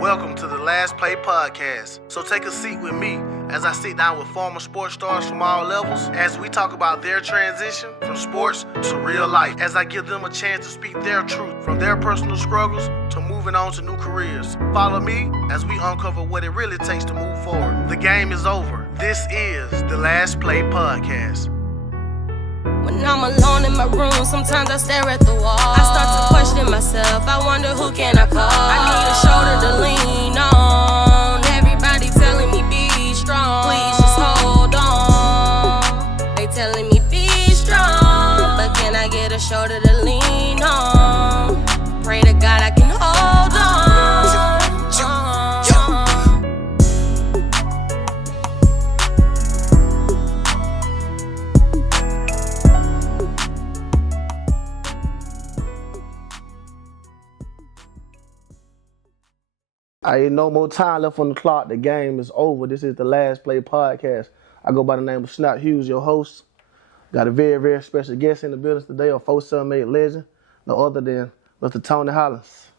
Welcome to the Last Play Podcast. So take a seat with me as I sit down with former sports stars from all levels as we talk about their transition from sports to real life, as I give them a chance to speak their truth from their personal struggles to moving on to new careers. Follow me as we uncover what it really takes to move forward. The game is over. This is the Last Play Podcast. When I'm alone in my room, sometimes I stare at the wall. I start to question myself, I wonder who can I call. I need a shoulder to lean on. Everybody telling me be strong, please just hold on. They telling me be strong, but can I get a shoulder to lean on? Pray to God I can hold on. I ain't no more time left on the clock. The game is over. This is the Last Play Podcast. I go by the name of Snap Hughes, your host. Got a very, very special guest in the building today, a 478 legend, no other than Mr. Tony Hollins.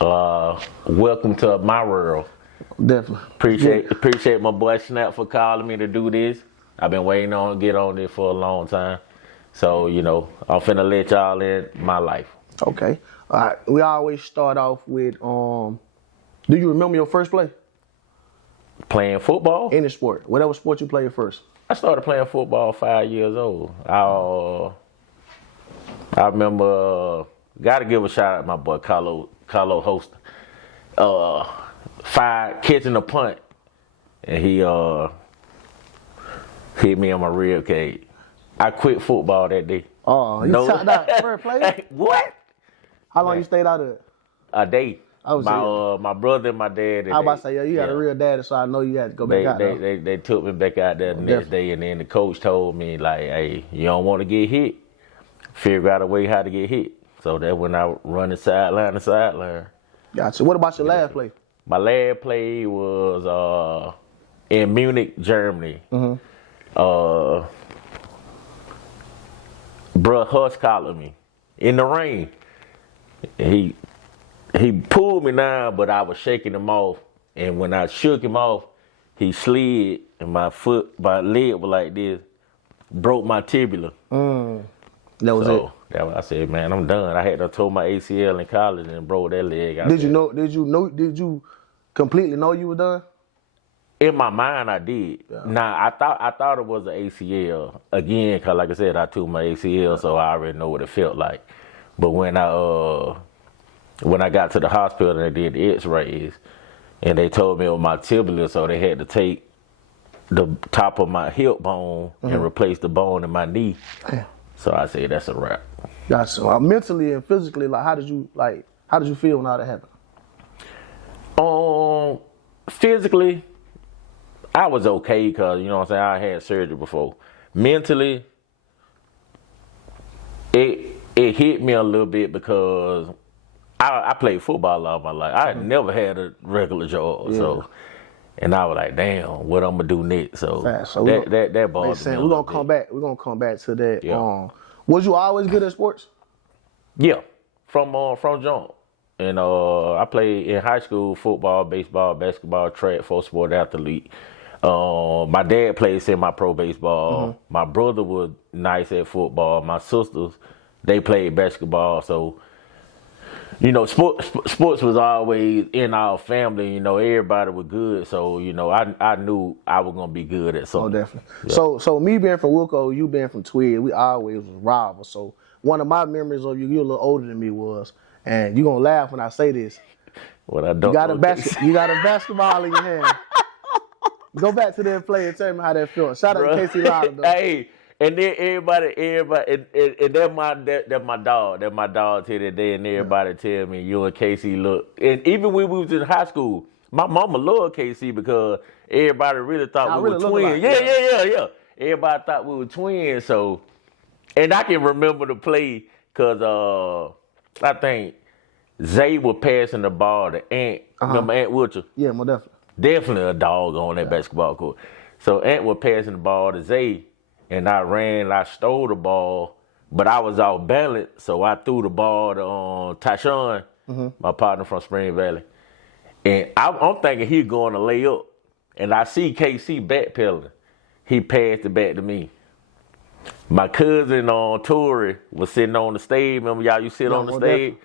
Welcome to my world. Definitely. Appreciate my boy Snap for calling me to do this. I've been waiting on to get on this for a long time. So, I'm finna let y'all in my life. Okay. All right. We always start off with, do you remember your first play? Playing football? Any sport. Whatever sport you played first. I started playing football 5 years old. I remember, got to give a shout out to my boy Carlo Host. 5 catching a punt, and he hit me on my rib cage. I quit football that day. Oh, you shot out first play? What? How long you stayed out of it? A day. My brother and my dad. I was about to say, you got a real daddy, so I know you had to go back out there. They took me back out there the next day, and then the coach told me, like, hey, you don't want to get hit. Figure out a way how to get hit. So that's when I run the sideline to sideline. Gotcha. What about your last play? My last play was in Munich, Germany. Mm-hmm. Bruh Huss collared me in the rain. He pulled me down, but I was shaking him off. And when I shook him off, he slid, and my leg was like this, broke my tibia. That was it. I said, man, I'm done. I had to tore my ACL in college and broke that leg. Did you completely know you were done? In my mind, I did. Yeah. Now, I thought it was an ACL again, cause like I said, I tore my ACL, so I already know what it felt like. But when I got to the hospital and they did the X-rays, and they told me it was my tibia, so they had to take the top of my hip bone and replace the bone in my knee. Damn. So I said that's a wrap. Gotcha. Mentally and physically, how did you feel when all that happened? Physically, I was okay, cause I had surgery before. Mentally, it hit me a little bit because I played football all my life. I had never had a regular job, and I was like, damn, what I'm gonna do next? So that bothered me. We're gonna come back to that. Yeah. Was you always good at sports? Yeah, from jump. And I played in high school football, baseball, basketball, track, 4-sport athlete. My dad played semi-pro baseball. Mm-hmm. My brother was nice at football. My sisters, they played basketball. So, sports was always in our family. Everybody was good. So, I knew I was gonna be good at something. Oh, definitely. Yeah. So me being from Wilco, you being from Twig, we always was rivals. So one of my memories of you're a little older than me was, and you're gonna laugh when I say this. What I don't. You got a basketball in your hand. Go back to that play and tell me how that felt. Shout out to Casey Lauder, though. Hey, and then everybody, and that's my dog. That's my dog to that day, and everybody tell me you and Casey look. And even when we was in high school, my mama loved Casey because everybody really thought we were twins. Yeah. Everybody thought we were twins. So, and I can remember the play because I think Zay was passing the ball to Ant. Remember Ant Wilcher? Yeah, more definitely. Definitely a dog on that basketball court. So Ant was passing the ball to Zay, and I stole the ball, but I was off balance, so I threw the ball to Tyshawn, my partner from Spring Valley. And I'm thinking he's going to lay up. And I see KC backpedaling. He passed it back to me. My cousin on Tory was sitting on the stage. Remember y'all, you sit on the stage? Definitely.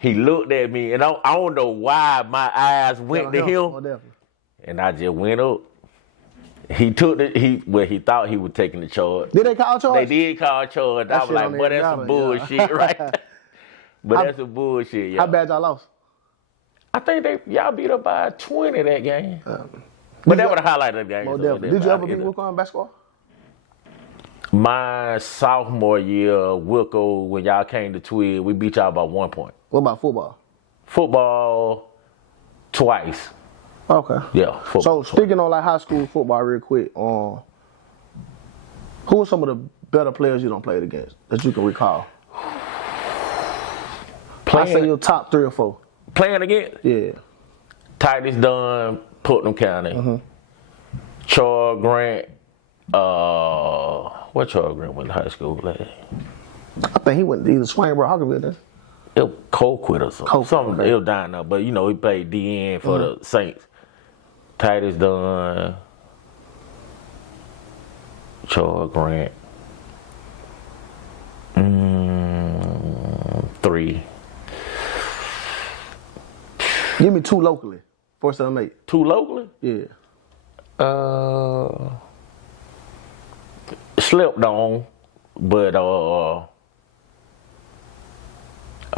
He looked at me, and I don't know why my eyes went to him. And I just went up. He took he thought he was taking the charge. Did they call charge? They did call charge. I was like, boy, that's some bullshit, right? But that's some bullshit, y'all. How bad y'all lost? I think y'all beat up by 20 that game. But that was the highlight of the game. So did you ever beat Wilco in basketball? My sophomore year, Wilco, when y'all came to Tweed, we beat y'all by 1 point. What about football? Football, twice. Okay. Yeah. Football, so sticking on like high school football real quick, who are some of the better players you don't play against that you can recall? I say your top 3 or 4. Playing against? Yeah. Titus Dunn, Putnam County. Charles Grant. What Charles Grant went to high school at? I think he went to either Swainsboro or Hockerville then. It was Colquitt or something. Something okay. It was down there, but he played DN for the Saints. Titus Dunn, Charles Grant. 3. Give me 2 locally. 478. 2 locally? Yeah. Slept on, but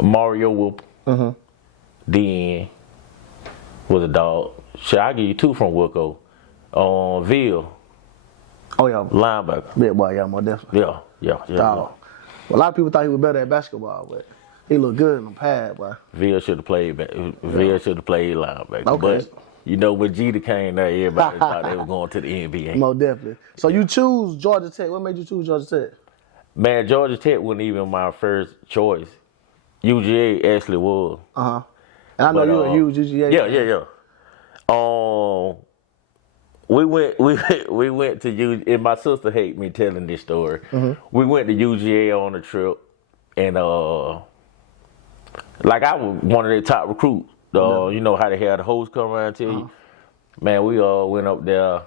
Mario Whoop, then was a dog. Shit, I give you 2 from Wilco. Ville. Oh yeah. Linebacker. Yeah, boy, yeah, more definitely. Yeah. Well, a lot of people thought he was better at basketball, but he looked good in the pad, boy. Ville should have played Ville should have played linebacker. Okay. But when Jeter came there, everybody thought they were going to the NBA. More definitely. So you choose Georgia Tech. What made you choose Georgia Tech? Man, Georgia Tech wasn't even my first choice. UGA actually was. And I know you're a huge UGA. Yeah. We went to UGA, and my sister hates me telling this story. We went to UGA on a trip, and like I was one of their top recruits. You know how they had the host come around to you? Man, we all went up there.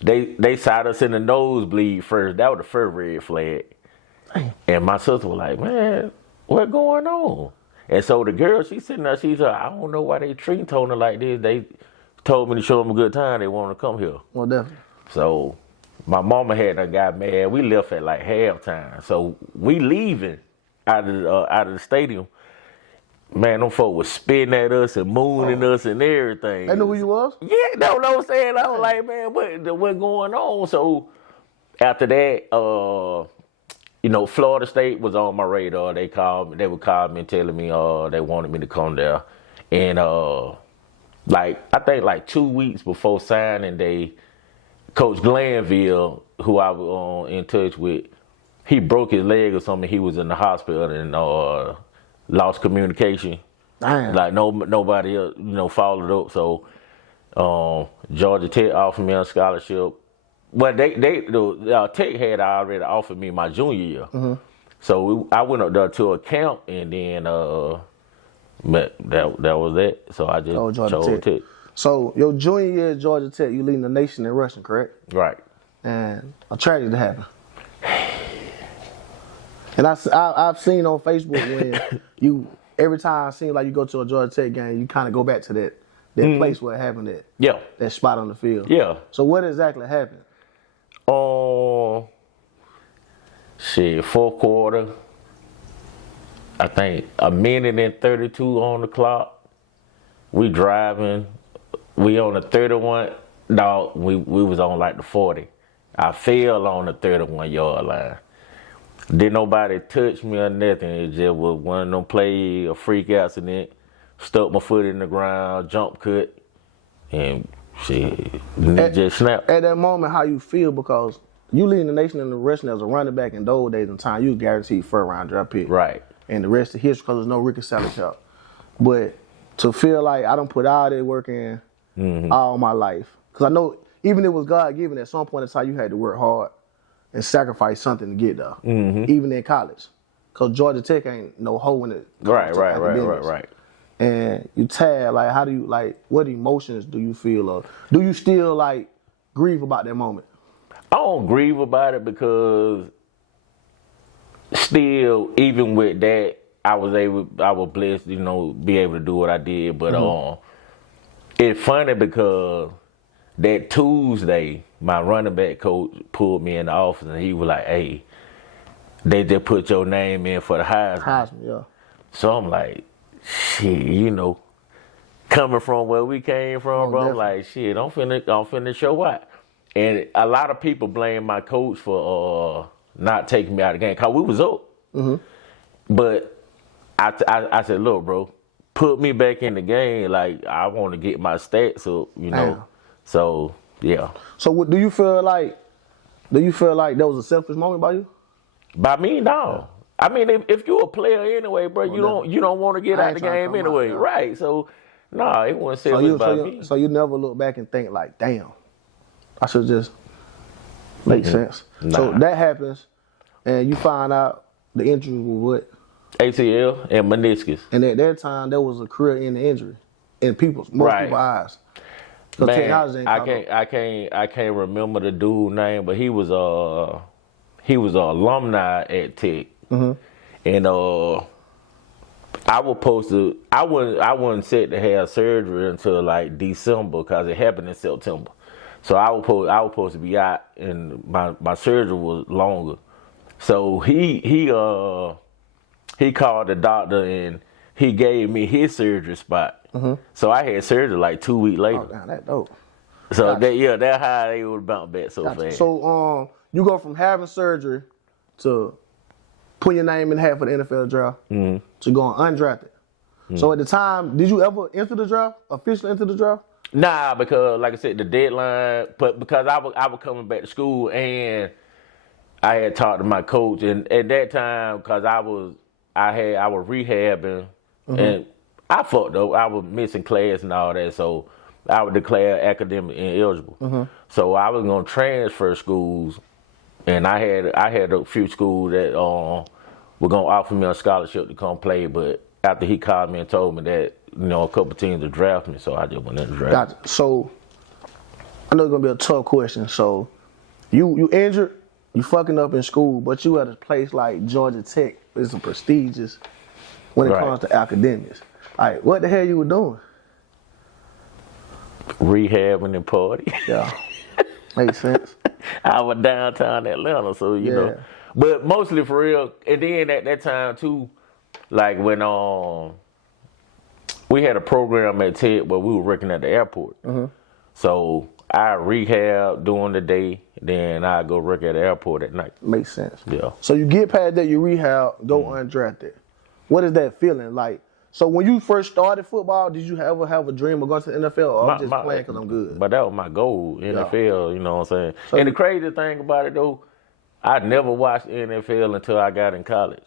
They sat us in the nosebleed first. That was the first red flag. And my sister was like, man, what's going on? And so the girl, she's sitting there, she's like, I don't know why they treating Tony like this. They told me to show them a good time. They want to come here. Well, definitely. So my mama got mad. We left at like halftime. So we leaving out of the stadium. Man, them folk was spitting at us and mooning us and everything. They knew who you was? Yeah, that's what I was saying. I was like, man, what going on? So after that, Florida State was on my radar. They would call me and telling me they wanted me to come there. And I think 2 weeks before signing day, Coach Glanville, who I was in touch with, he broke his leg or something. He was in the hospital and lost communication. Damn. Like nobody else, followed up. So Georgia Tech offered me a scholarship. But Tech had already offered me my junior year. So I went up there to a camp, and then but that was it. So I just chose Tech. So your junior year at Georgia Tech, you leading the nation in rushing, correct? Right. And a tragedy happened. And I've seen on Facebook when every time I seem like you go to a Georgia Tech game, you kind of go back to that place where it happened at. Yeah. That spot on the field. Yeah. So what exactly happened? Fourth quarter. I think 1:32 on the clock. We driving. We on the 31. No, we was on like the 40. I fell on the 31-yard line. Didn't nobody touch me or nothing. It just was one of them play a freak accident. Stuck my foot in the ground, jump cut, and it just snapped. At that moment, how you feel? Because you leading the nation in the rushing as a running back in those days and time, you guaranteed first round draft pick. Right. And the rest of history because there's no Ricky Salachuk. But to feel like I don't put all that work in all my life. Because I know even if it was God given, at some point in time you had to work hard and sacrifice something to get there. Even in college. Because Georgia Tech ain't no hole in it. Right. and you tag, like, how do you, like, what emotions do you feel of? Do you still, like, grieve about that moment? I don't grieve about it because still, even with that, I was blessed, you know, be able to do what I did. But it's funny because that Tuesday, my running back coach pulled me in the office and he was like, "Hey, they just put your name in for the Heisman." Heisman, yeah. So I'm like, shit, you know, coming from where we came from, bro, I'm like, shit, I'm finna show out. And a lot of people blame my coach for not taking me out of the game, because we was up. But I said, look, bro, put me back in the game. Like, I want to get my stats up, you know. Damn. So, yeah. So what, do you feel like that was a selfish moment by you? By me, no. I mean, if you're a player anyway, bro, you don't want to get out of the game anyway, right? So, no, it wasn't selfish by me. So you never look back and think like, damn, I should just make sense. Nah. So that happens, and you find out the injury was what? ACL and meniscus. And at that time, there was a career-ending injury in most people's eyes. So Man, I can't remember the dude's name, but he was an alumni at Tech, and I wasn't set to have surgery until like December because it happened in September. So I was supposed to be out, and my surgery was longer. So he called the doctor and he gave me his surgery spot. So I had surgery like 2 weeks later. Oh, damn, that dope. So that's how they would bounce back so fast. So you go from having surgery to put your name in the hat for the NFL draft to going undrafted. So at the time, did you ever enter the draft? Officially enter the draft? Nah, because like I said, the deadline. But because I was coming back to school and I had talked to my coach, and at that time, because I was rehabbing and I fucked up. I was missing class and all that, so I was declared academic ineligible. So I was gonna transfer schools, and I had a few schools that were gonna offer me a scholarship to come play. But after he called me and told me that, you know, a couple teams would draft me, so I just went in the draft. Gotcha. So I know it's gonna be a tough question. So you injured, you fucking up in school, but you at a place like Georgia Tech, it's a prestigious when it comes to academics. Like, what the hell you were doing? Rehabbing and party. Yeah, makes sense. I was downtown Atlanta, so you know. But mostly for real. And then at that time too, like when we had a program at Tech where we were working at the airport. So I rehab during the day, then I go work at the airport at night. Makes sense. Yeah. So you get past that, you rehab, go undrafted. What is that feeling like? So when you first started football, did you ever have a dream of going to the NFL, or I'm just playing because I'm good? But that was my goal, NFL, you know what I'm saying? So, and the crazy thing about it though, I never watched NFL until I got in college.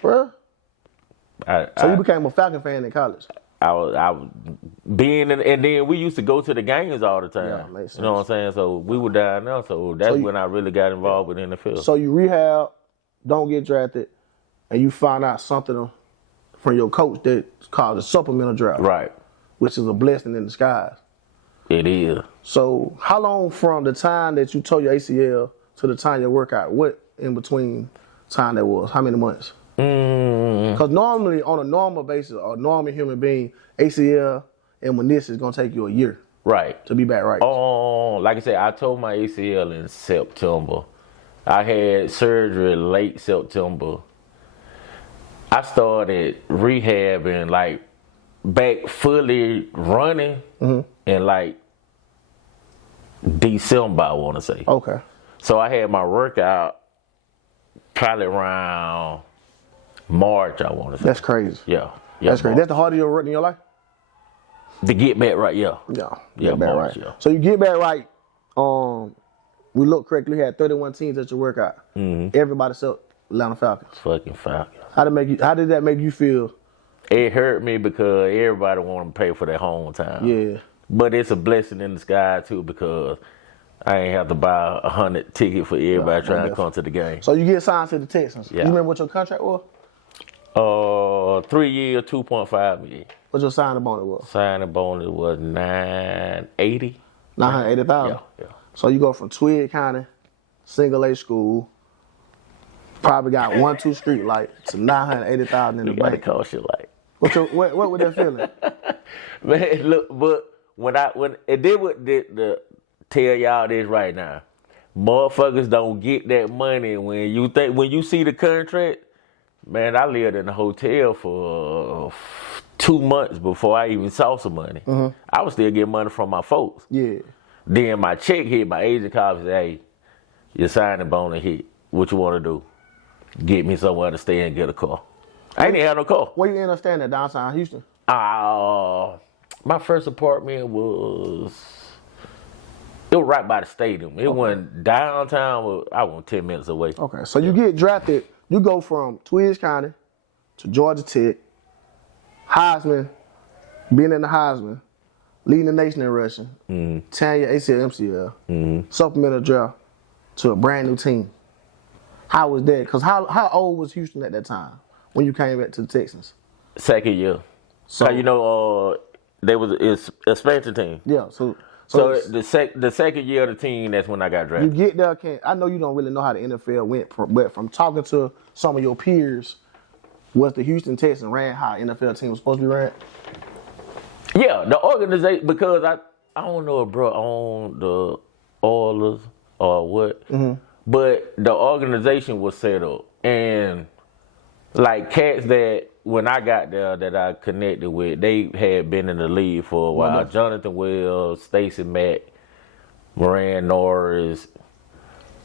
Bruh? So you became a Falcon fan in college? I was being in, and then we used to go to the games all the time. Yeah, makes sense. You know what I'm saying? So we were down there, so that's when I really got involved with NFL. So you rehab, don't get drafted, and you find out something from your coach that's called a supplemental draft. Right. Which is a blessing in disguise. It is. So how long from the time that you tore your ACL to the time your workout, what in between time that was? How many months? Because normally, on a normal basis, a normal human being, ACL and meniscus is going to take you a year. Right. To be back right. Like I said, I tore my ACL in September. I had surgery late September. I started rehabbing, like, back fully running in, like, December, I want to say. Okay. So I had my workout probably around March, I want to say. That's crazy. Yeah. That's crazy. That's the hardest you've worked in your life? To get back right, yeah. Get back March, right. So you get back right, we look correctly, you had 31 teams at your workout. Everybody except Atlanta Falcons. Fucking Falcons. How did that make you feel? It hurt me because everybody wanted to pay for their home time. Yeah. But it's a blessing in the sky too, because I ain't have to buy 100 tickets for everybody trying to come to the game. So you get signed to the Texans. Yeah. You remember what your contract was? 3 years, 2.5 million. What's your signing bonus was? Signing bonus was 980. 980,000. Yeah. So you go from Tweed County, single A school, probably got 1-2 street light to 980,000 in the You gotta bank. cost you like. What was that feeling? Man, look, but when and then what the tell y'all this right now, motherfuckers don't get that money when you see the contract. Man, I lived in a hotel for 2 months before I even saw some money. Mm-hmm. I was still getting money from my folks. Yeah. Then my check hit, my agent called and said, hey, your signing bonus hit. What you want to do? Get me somewhere to stay and get a car. I didn't have no car. Where you end up staying at downtown Houston? My first apartment was right by the stadium. It wasn't downtown. I was 10 minutes away. Okay, so you get drafted. You go from Tweed County to Georgia Tech, Heisman, being in the Heisman, leading the nation in rushing, tearing your ACL, MCL, supplemental draft to a brand new team. How was that? Because how old was Houston at that time when you came back to the Texans? Second year. So they was an expansion team. Yeah. So the second year of the team, that's when I got drafted. You get there, I know you don't really know how the NFL went, but from talking to some of your peers, was the Houston Texans ran how NFL team was supposed to be ran? Yeah, the organization, because I don't know if bro owned the Oilers or what, but the organization was set up. And like cats that when I got there that I connected with, they had been in the league for a while. Jonathan Wells, Stacey Mack, Moran Norris,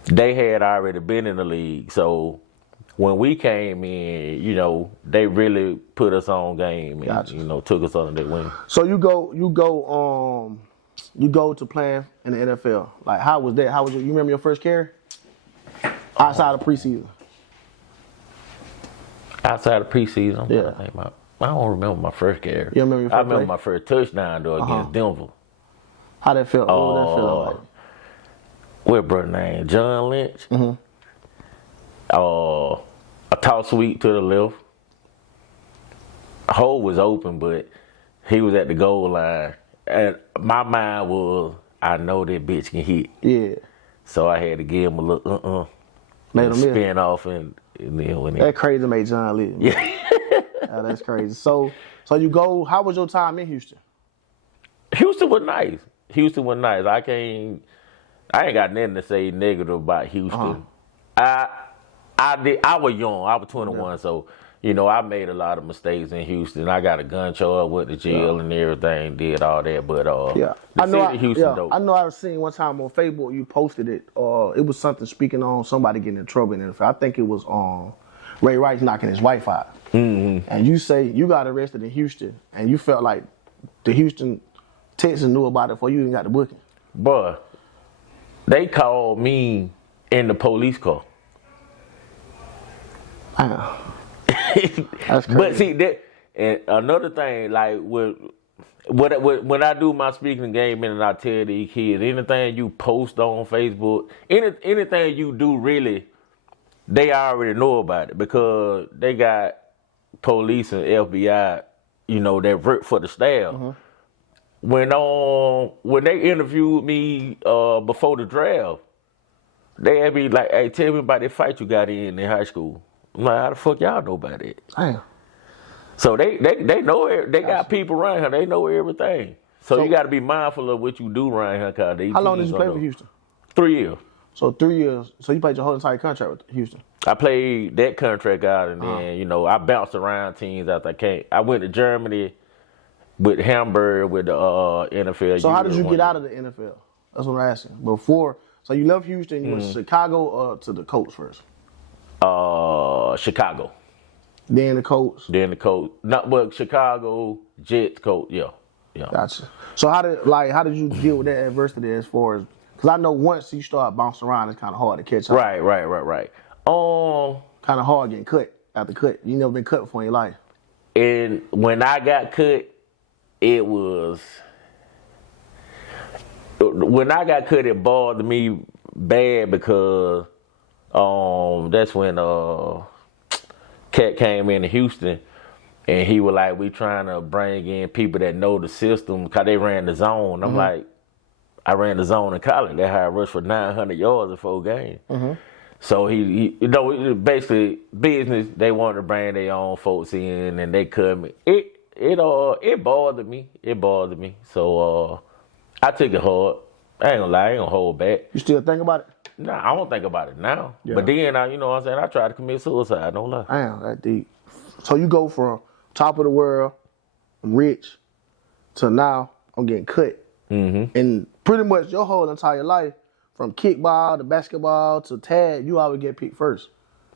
they had already been in the league. So when we came in, they really put us on game and took us under their wing. So you go to playing in the NFL. Like how was that? You remember your first carry? Outside of preseason. Outside of preseason, yeah. I don't remember my first carry. You remember your first I remember my first touchdown though against Denver. How that felt? What was that feel like? What brother name? John Lynch. A toss sweep to the left. Hole was open, but he was at the goal line, and my mind was, I know that bitch can hit. Yeah. So I had to give him a little made him spin off and then went in. That crazy made John lit. Yeah. That's crazy. So you go. How was your time in Houston? Houston was nice. I ain't got nothing to say negative about Houston. I was young. I was 21, so I made a lot of mistakes in Houston. I got a gun charge, went to jail and everything, did all that. But Houston dope. I know I was seeing one time on Facebook you posted it. It was something speaking on somebody getting in trouble in the NFL. I think it was Ray Rice knocking his wife out. Mm-hmm. And you say you got arrested in Houston, and you felt like the Houston Texans knew about it before you even got the booking. Bruh, they called me in the police car. That's crazy. But see that, and another thing, like when I do my speaking engagement and I tell these kids, anything you post on Facebook, anything you do really, they already know about it because they got police and FBI, that work for the staff. When they interviewed me before the draft, they had me like, "Hey, tell me about that fight you got in high school." I'm like, "How the fuck y'all know about it?" Damn. So they know they got people around here. They know everything. So you got to be mindful of what you do around here. Cause how long did you play for Houston? 3 years. So 3 years. So you played your whole entire contract with Houston? I played that contract out, and then I bounced around teams after I came. I went to Germany with Hamburg with the NFL. So how did you get out of the NFL? That's what I'm asking. Before, so you left Houston, you went to Chicago or to the Colts first? Chicago. Then the Colts. Chicago Jets, Colts. Yeah. Gotcha. So how did you deal with that adversity as far as? Because I know once you start bouncing around, it's kind of hard to catch up. Right. Kind of hard getting cut after cut. You never been cut before in your life. And when I got cut, it bothered me bad because that's when cat came into Houston, and he was like, we trying to bring in people that know the system because they ran the zone. I'm like, I ran the zone in college. That's how I rushed for 900 yards in 4 games. So he you know, it was basically business. They wanted to bring their own folks in, and they cut me. It bothered me. It bothered me. So I took it hard. I ain't gonna lie. I ain't gonna hold back. You still think about it? Nah, I don't think about it now. Yeah. But then, you know what I'm saying? I tried to commit suicide. Don't lie. Damn, that deep. So you go from top of the world, I'm rich, to now I'm getting cut. And pretty much your whole entire life, from kickball to basketball to tag, you always get picked first.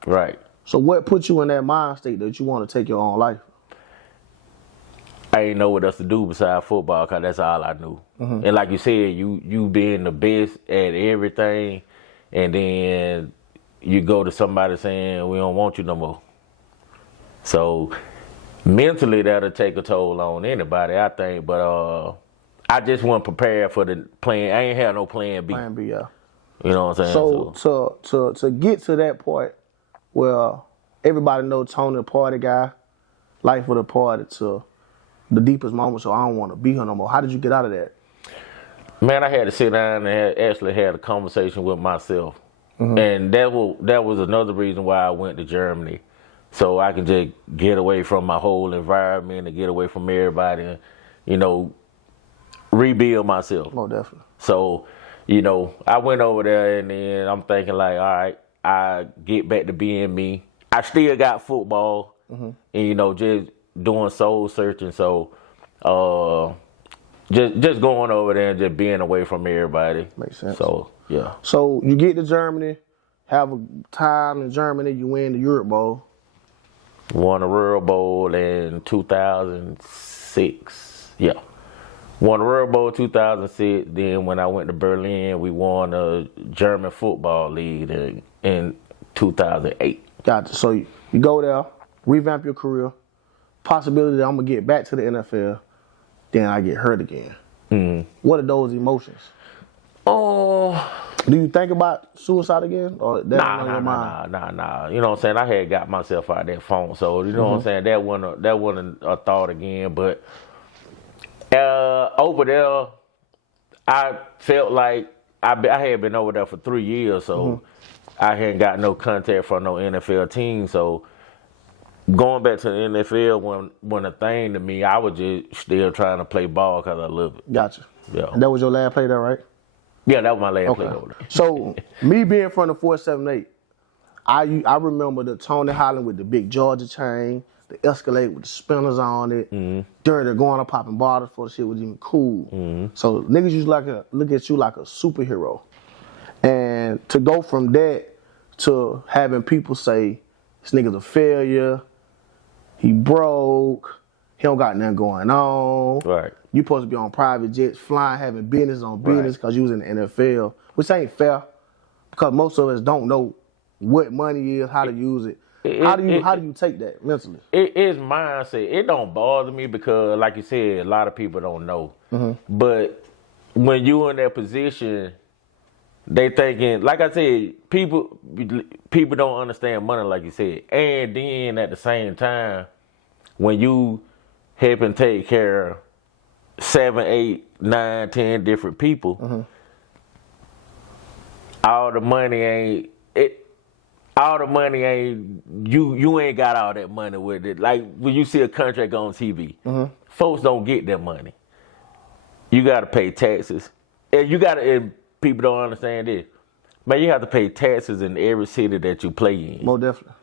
Right. So what put you in that mind state that you want to take your own life? I ain't know what else to do besides football because that's all I knew. And like you said, you being the best at everything, and then you go to somebody saying, we don't want you no more. So mentally, that'll take a toll on anybody, I think. But I just wasn't prepared for the plan. I ain't had no plan B. Plan B, yeah. You know what I'm saying? So to get to that point where everybody know Tony a party guy, life of the party, to the deepest moment, so I don't want to be here no more. How did you get out of that? Man, I had to sit down and actually had a conversation with myself. And that was another reason why I went to Germany. So I can just get away from my whole environment and get away from everybody and, you know, rebuild myself. Oh, definitely. So, you know, I went over there and then I'm thinking like, all right, I get back to being me. I still got football and, you know, just doing soul searching. So, just going over there and just being away from everybody. Makes sense. So, yeah. So you get to Germany, have a time in Germany, you win the Europe Bowl. Won a Rural Bowl in 2006. Yeah. Won the Rural Bowl 2006. Then when I went to Berlin, we won a German football league in 2008. Gotcha. So you go there, revamp your career, possibility that I'm going to get back to the NFL, then I get hurt again. What are those emotions? Oh. Do you think about suicide again? Or that Nah. You know what I'm saying? I had got myself out of that phone. So, you know what I'm saying? That wasn't a thought again. But over there, I felt like I had been over there for 3 years. So I hadn't got no contact from no NFL team. So going back to the NFL wasn't a thing to me. I was just still trying to play ball because I love it. Gotcha. Yeah. And that was your last play there, right? Yeah, that was my last play over there. So me being from the 478, I remember the Tony Hollins with the big Georgia chain, the Escalade with the spinners on it. During the going up popping bottles before the shit was even cool. So niggas used to look at you like a superhero. And to go from that to having people say, this nigga's a failure, he broke, he don't got nothing going on. Right. You supposed to be on private jets, flying, having business on business because you was in the NFL, which ain't fair because most of us don't know what money is, how to use it. How do you take that mentally? It's mindset. It don't bother me because, like you said, a lot of people don't know. But when you in that position, they thinking, like I said, people don't understand money, like you said. And then at the same time, when you help and take care of 7, 8, 9, 10 different people, all the money ain't you ain't got all that money with it. Like when you see a contract on TV, folks don't get that money. You gotta pay taxes. And people don't understand this. Man, you have to pay taxes in every city that you play in. More definitely.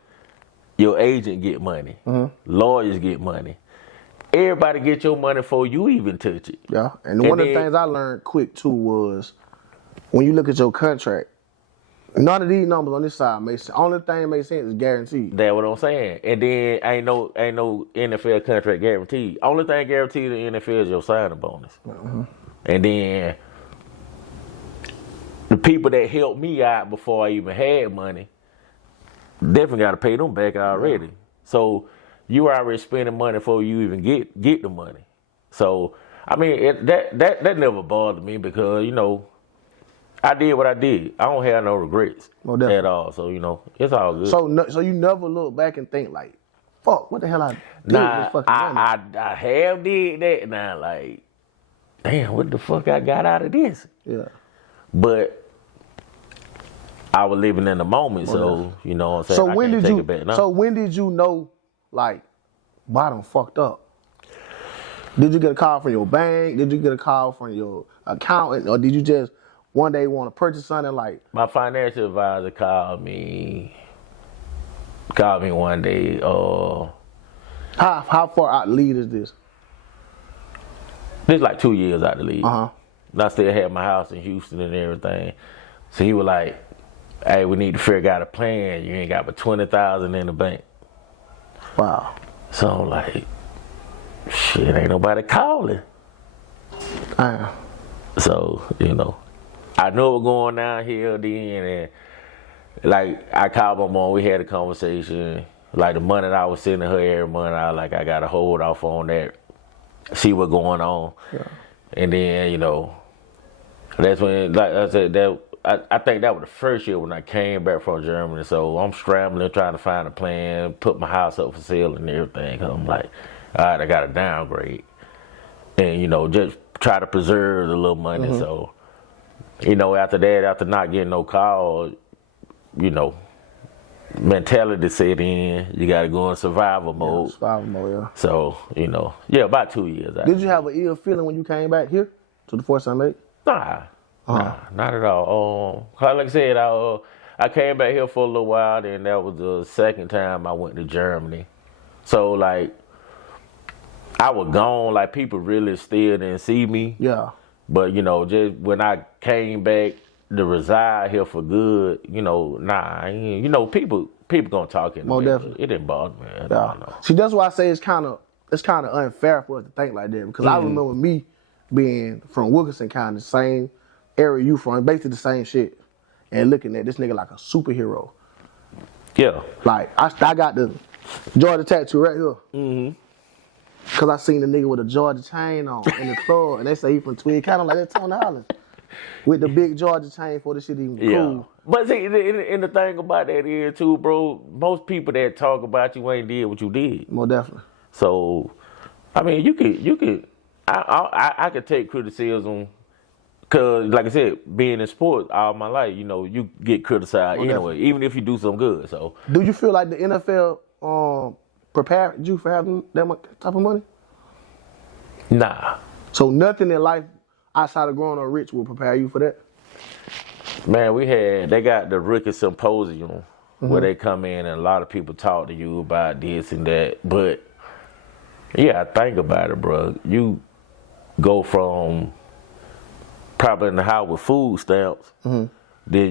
Your agent get money. Lawyers get money. Everybody get your money before you even touch it. Yeah, and one of the things I learned quick too was when you look at your contract, none of these numbers on this side make sense. Only thing that makes sense is guaranteed. That's what I'm saying. And then ain't no NFL contract guaranteed. Only thing guaranteed in the NFL is your signing bonus. And then the people that helped me out before I even had money, definitely got to pay them back already. So you already spending money before you even get the money. So I mean that never bothered me because you know I did what I did. I don't have no regrets at all. So you know it's all good. So you never look back and think like fuck, what the hell I did with Nah, this fucking money? I have did that now. Like, damn, what the fuck I got out of this? Yeah. But I was living in the moment, so you know what I'm saying. So I when can't did take you? it back now. So when did you know, like, bottom fucked up? Did you get a call from your bank? Did you get a call from your accountant, or did you just one day want to purchase something like? My financial advisor called me one day. How far out lead is this? This like 2 years out the league. Uh-huh. And I still had my house in Houston and everything. So he was like, "Hey, we need to figure out a plan. You ain't got but $20,000 in the bank." Wow. So I'm like, shit, ain't nobody calling. Damn. So, you know, I knew it was going down here then, and like I called my mom, we had a conversation. Like the money that I was sending her every month, I got to hold off on that, see what's going on. Yeah. And then, you know, that's when, like I said, I think that was the first year when I came back from Germany. So I'm scrambling, trying to find a plan, put my house up for sale and everything. Cause I'm like, all right, I got to downgrade. And, you know, just try to preserve the little money. Mm-hmm. So, you know, after that, after not getting no call, you know, mentality set in. You got to go in survival mode. Yeah, survival mode, yeah. So, you know, yeah, about 2 years. Did you have an ill feeling when you came back here to the 478? Nah, not at all. Like I said, I came back here for a little while, and that was the second time I went to Germany. So, like, I was gone. Like, people really still didn't see me. Yeah. But, you know, just when I came back to reside here for good, you know, you know, people gonna talk in the Most middle. definitely. It didn't bother me. I Yeah. don't know. See, that's why I say it's kind of unfair for us to think like that, because I remember me being from Wilkinson County, the same area you from, basically the same shit, and looking at this nigga like a superhero. Yeah. Like I got the Georgia tattoo right here. Mm-hmm. Cause I seen the nigga with a Georgia chain on in the club, and they say he from Twin County. I'm like, that's Tony Hollins with the big Georgia chain for this shit even cool. But see, and the thing about that is too, bro, most people that talk about you ain't did what you did. More definitely. So, I mean, you could, I could take criticism, cause like I said, being in sports all my life, you know, you get criticized anyway, definitely. even if you do some good. So, Do you feel like the NFL prepared you for having that much type of money? nah, So nothing in life outside of growing up rich will prepare you for that? man, they got the rookie symposium where they come in and a lot of people talk to you about this and that. But yeah, think about it, bro. You go from probably in the house with food stamps, then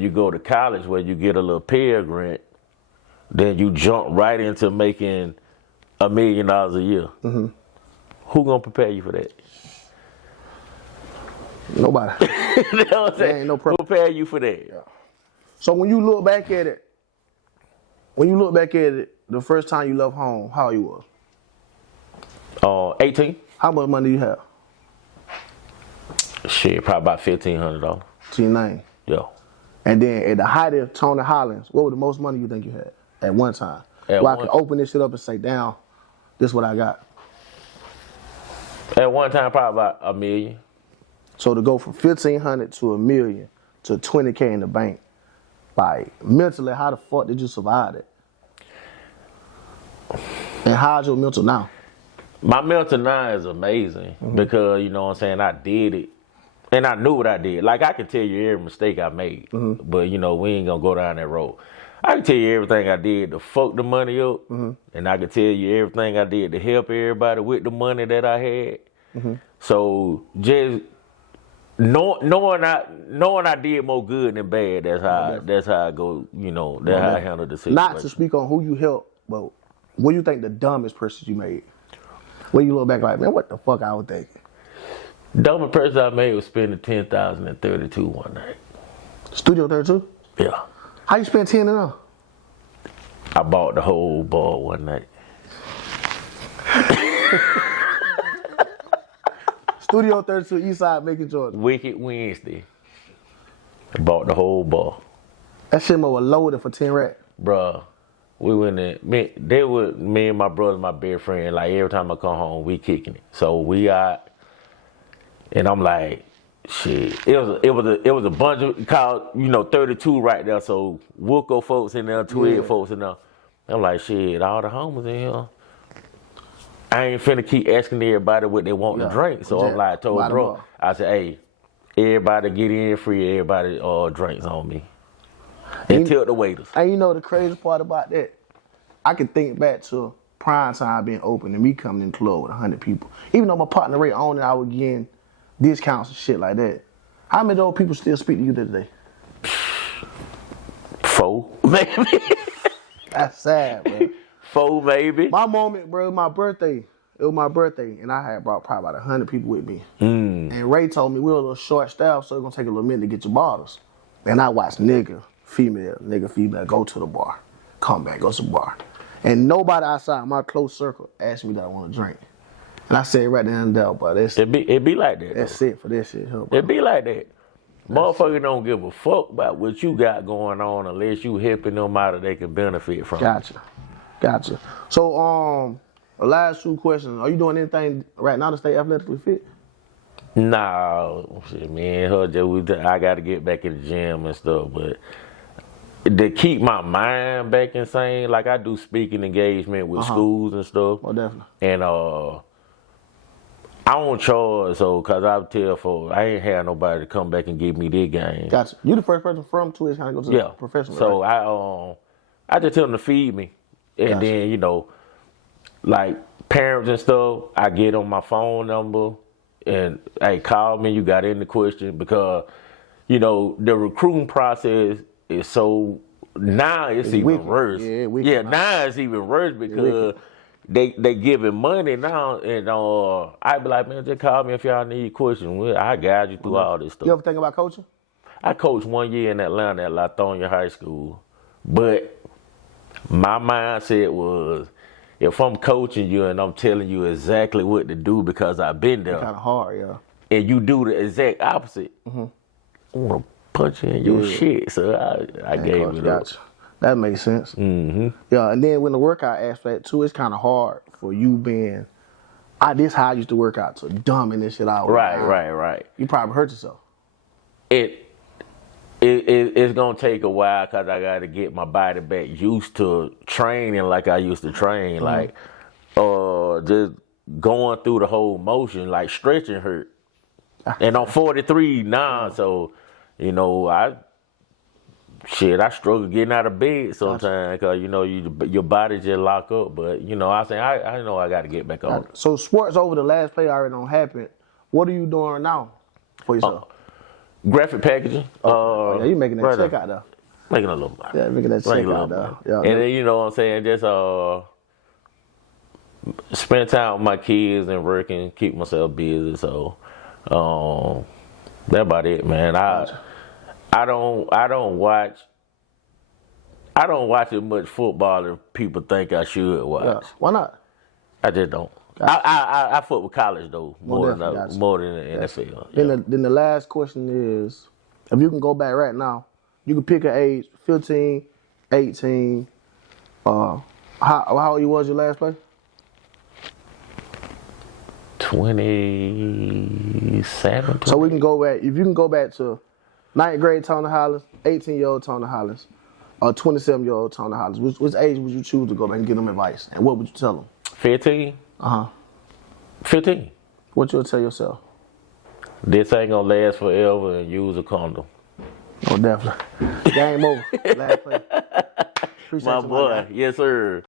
you go to college where you get a little Pell Grant, then you jump right into making $1 million a year. Who gonna prepare you for that? Nobody. You know what I'm saying? ain't no Who prepare you for that? Yeah. So when you look back at it, the first time you left home, how old you was? 18. How much money you have Shit, probably about $1,500. to your name? Yeah. And then at the height of Tony Hollins, what was the most money you think you had at one time? At Where I one- could open this shit up and say, damn, this is what I got. At one time, probably about $1 million. So to go from 1,500 to $1 million to 20K in the bank, like mentally, how the fuck did you survive it? And how's your mental now? My mental now is amazing because, you know what I'm saying, I did it. And I knew what I did. Like, I can tell you every mistake I made. But, you know, we ain't going to go down that road. I can tell you everything I did to fuck the money up. And I can tell you everything I did to help everybody with the money that I had. So, just knowing I did more good than bad, that's how I go, you know, that's how I handle the situation. Not to speak on who you helped, but what do you think the dumbest purchase you made? When you look back like, man, what the fuck I was thinking? Dumbest purchase I made was spending $10,032 one night. Studio 32? Yeah. How you spend 10 and all? I bought the whole bar one night. Studio 32, Eastside, Macon, Georgia. Wicked Wednesday. I bought the whole bar. That shit was loaded for 10 racks. Bruh, We went in. Me and my brother, my best friend. Like every time I come home, we kicking it. So we out, and I'm like, shit. It was a bunch of called 32 right there. So Wilco folks in there, Twig folks in there. I'm like, shit. All the homies in here. I ain't finna keep asking everybody what they want to drink. So I'm like, told bro, I said, hey, everybody get in free. Everybody drinks on me. And tilt the waiters. And you know the crazy part about that? I can think back to prime time being open and me coming in the club with 100 people. Even though my partner Ray owned it, I was getting discounts and shit like that. How many of those people still speak to you today? 4, maybe. That's sad, bro. 4, maybe. My moment, bro, my birthday. It was my birthday, and I had brought probably about 100 people with me. And Ray told me we were a little short staff, so it's gonna take a little minute to get your bottles. And I watched nigga, female, go to the bar, come back, go to the bar. And nobody outside my close circle asked me that I want to drink. And I said right there and there, but it be like that. That's it for this shit. It be like that. Motherfuckers don't give a fuck about what you got going on unless you helping them out that they can benefit from. Gotcha. So, the last 2 questions. Are you doing anything right now to stay athletically fit? No, shit, man. I got to get back in the gym and stuff, but to keep my mind back insane, like I do speaking engagement with schools and stuff. Oh, definitely. And I don't charge, so because I tell folks, I ain't had nobody to come back and give me their game. Gotcha. You the first person from Twitch kind of go to the professional. So right? I just tell them to feed me, and then like parents and stuff, I get on my phone number and hey, call me. You got any question because the recruiting process is so now it's even wicked. worse. Yeah, now it's even worse because they giving money now, and I be like, man, just call me if y'all need questions. I guide you through all this stuff. You ever think about coaching? I coached 1 year in Atlanta at Lithonia High School, but my mindset was, if I'm coaching you and I'm telling you exactly what to do because I've been there, Kind of hard, yeah. and you do the exact opposite, I want to punch you in your shit. So I gave it up. Gotcha. That makes sense. Mm-hmm. Yeah, and then when the workout aspect too, it's kind of hard for you being. This how I used to work out, so dumbing this shit out. Right. You probably hurt yourself. It's gonna take a while because I got to get my body back used to training like I used to train, like just going through the whole motion, like stretching hurt. And I'm 43 now, so I struggle getting out of bed sometimes because your body just lock up. But I know I got to get back on. So sports over the last play already don't happen. What are you doing now for yourself? Graphic packaging. You making that check out though. Making a little money. Yeah, making that check out though. Yeah. And then what I'm saying, just spend time with my kids and working, keep myself busy. So that's about it, man. I don't watch as much football as people think I should watch. Yeah. Why not? I just don't. Gotcha. I fuck with college though more than the NFL. Then the last question is, if you can go back right now, you can pick an age, 15, 18. How old you was your last play? 27. So we can go back. If you can go back to 9th grade Tony Hollins, 18-year-old Tony Hollins, or 27-year-old Tony Hollins, which age would you choose to go back and give them advice? And what would you tell them? 15. 15. What you'll tell yourself? This ain't gonna last forever, and use a condom. Oh, definitely. Game over. Last play. Appreciate My boy. Yes, sir.